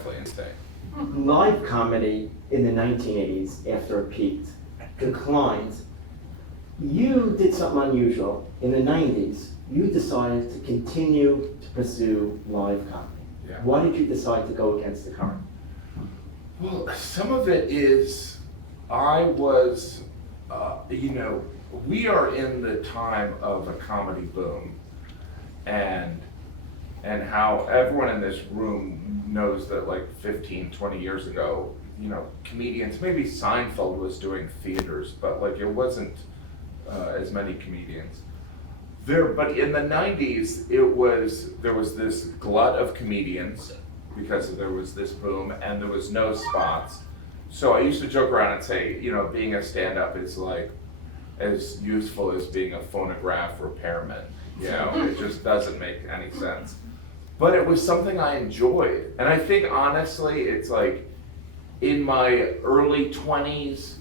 definitely insane. Live comedy in the 1980s, after it peaked, declined. You did something unusual. In the 90s, you decided to continue to pursue live comedy. Yeah. Why did you decide to go against the current? Well, some of it is, I was, we are in the time of a comedy boom, and how everyone in this room knows that like 15, 20 years ago, comedians, maybe Seinfeld was doing theaters, but like it wasn't as many comedians. But in the 90s, there was this glut of comedians because there was this boom and there was no spots. So I used to joke around and say, being a stand-up is like as useful as being a phonograph repairman. It just doesn't make any sense. But it was something I enjoyed. And I think honestly, it's like in my early 20s,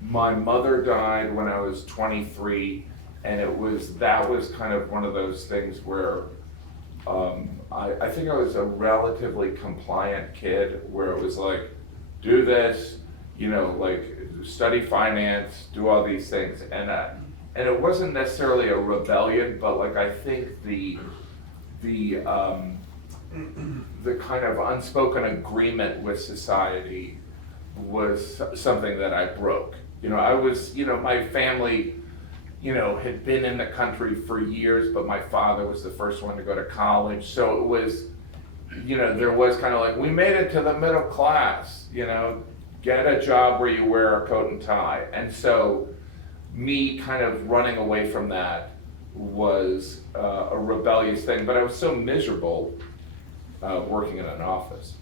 my mother died when I was 23, and that was kind of one of those things where I think I was a relatively compliant kid, where it was like, do this, like study finance, do all these things, and it wasn't necessarily a rebellion, but like I think the kind of unspoken agreement with society was something that I broke. I was, my family, had been in the country for years, but my father was the first one to go to college. So it was, there was kind of like, we made it to the middle class, get a job where you wear a coat and tie. And so me kind of running away from that was a rebellious thing, but I was so miserable working in an office.